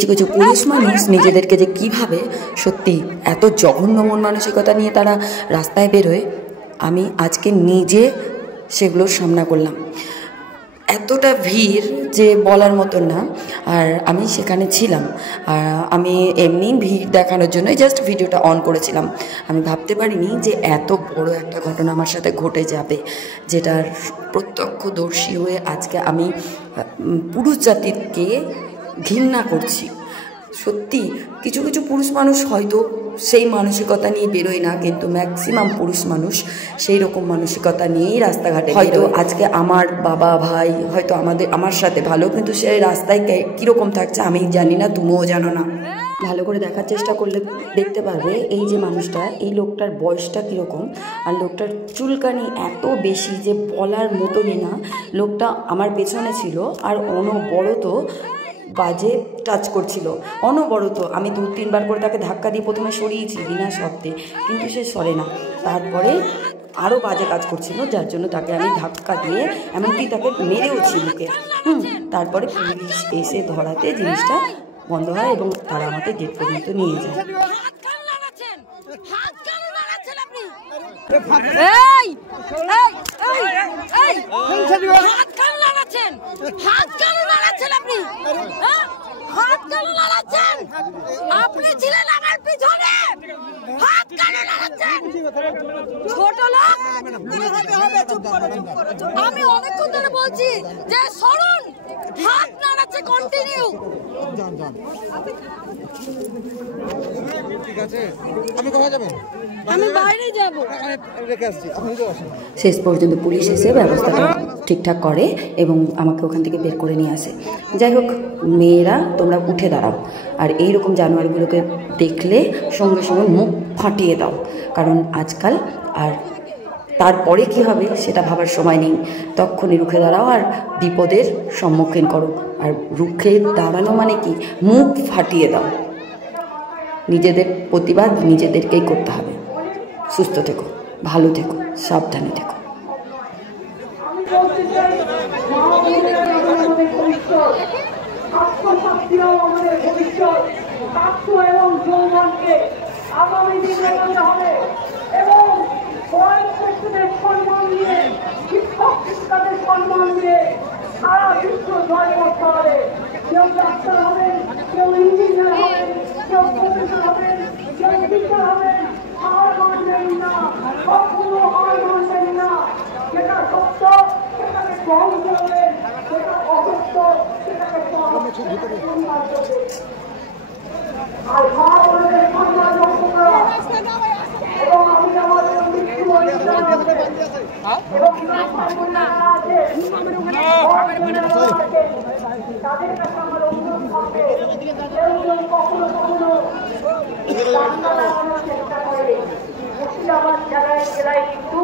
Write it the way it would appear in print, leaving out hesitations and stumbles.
কিছু কিছু পুরুষ মানুষ নিজেদেরকে যে কিভাবে সত্যি এত জঘন্য মন মানসিকতা নিয়ে তারা রাস্তায় বেরোয়, আমি আজকে নিজে সেগুলোর সামনা করলাম। এতটা ভিড় যে বলার মতন না। আর আমি সেখানে ছিলাম, আর আমি এমনি ভিড় দেখানোর জন্যই জাস্ট ভিডিওটা অন করেছিলাম। আমি ভাবতে পারিনি যে এত বড় একটা ঘটনা আমার সাথে ঘটে যাবে, যেটার প্রত্যক্ষদর্শী হয়ে আজকে আমি পুরুষ জাতিকে ঘৃণা করছি। সত্যি কিছু কিছু পুরুষ মানুষ হয়তো সেই মানসিকতা নিয়ে বেরোয় না, কিন্তু ম্যাক্সিমাম পুরুষ মানুষ সেই রকম মানসিকতা নিয়েই রাস্তাঘাটে হয়তো আজকে আমার বাবা ভাই হয়তো আমার সাথে ভালো, কিন্তু সে রাস্তায় কীরকম থাকছে আমি জানি না, তুমিও জানো না। ভালো করে দেখার চেষ্টা করলে দেখতে পারবে এই যে মানুষটা, এই লোকটার বয়সটা কীরকম, আর লোকটার চুলকানি এত বেশি যে বলার মতনই না। লোকটা আমার পেছনে ছিল আর অনবরত বাজে টাচ করছিল, অনবরত। আমি 2-3 বার করে তাকে ধাক্কা দিয়ে প্রথমে সরিয়েছি বিনা শব্দে, কিন্তু সে সরে না। তারপরে আরও বাজে কাজ করছিল, যার জন্য তাকে আমি ধাক্কা দিয়ে এমনকি তাকে মেরেওছি বুকে। তারপরে পুলিশ এসে ধরাতে জিনিসটা বন্ধ হয় এবং তারা আমাকে গেট পর্যন্ত নিয়ে যায়। আমি অনেকক্ষণ ধরে বলছি যে সরুন, হাত নাড়াচ্ছে কন্টিনিউ। ঠিক আছে, আপনি কোথায় যাবেন? আমি বাইরে যাব। শেষ পর্যন্ত পুলিশ এসে ব্যবস্থাটা ঠিকঠাক করে এবং আমাকে ওখান থেকে বের করে নিয়ে আসে। যাই হোক, মেয়েরা তোমরা উঠে দাঁড়াও, আর এইরকম জানোয়ারগুলোকে দেখলে সঙ্গে সঙ্গে মুখ ফাটিয়ে দাও, কারণ আজকাল আর তারপরে কি হবে সেটা ভাবার সময় নেই। তখনই রুখে দাঁড়াও আর বিপদের সম্মুখীন করো। আর রুখে দাঁড়ানো মানে কি, মুখ ফাটিয়ে দাও। নিজেদের প্রতিবাদ নিজেদেরকেই করতে হবে। সুস্থ থেকো, ভালো থেকো, সাবধানে থেকো। আগামী দিনে হবে এবং সম্মান দিয়ে, শিক্ষক শিক্ষাদের সম্মান দিয়ে সারা বিশ্ব জয় করতে হবে। কেউ ডাক্তার হবেন, কেউ ইঞ্জিনিয়ার হবেন, কেউ প্রফেসর হবেন, কেউ টিচার হবেন, হার মানবেন না, কখনো হার মানবেন না। যেটা সত্য সেটাকে গ্রহণ করবেন, যেটা অসত্য সেটাকে সম্মান করবেন। আর মা বলবেন সম্মান রক্ষা করা এবং আমি আমাদের মৃত্যু এবং তাদের কাছে আমার অনুরোধ থাকবে, কখনো কখনো চেষ্টা করে মুর্শিদাবাদ জেলায় জেলায় কিন্তু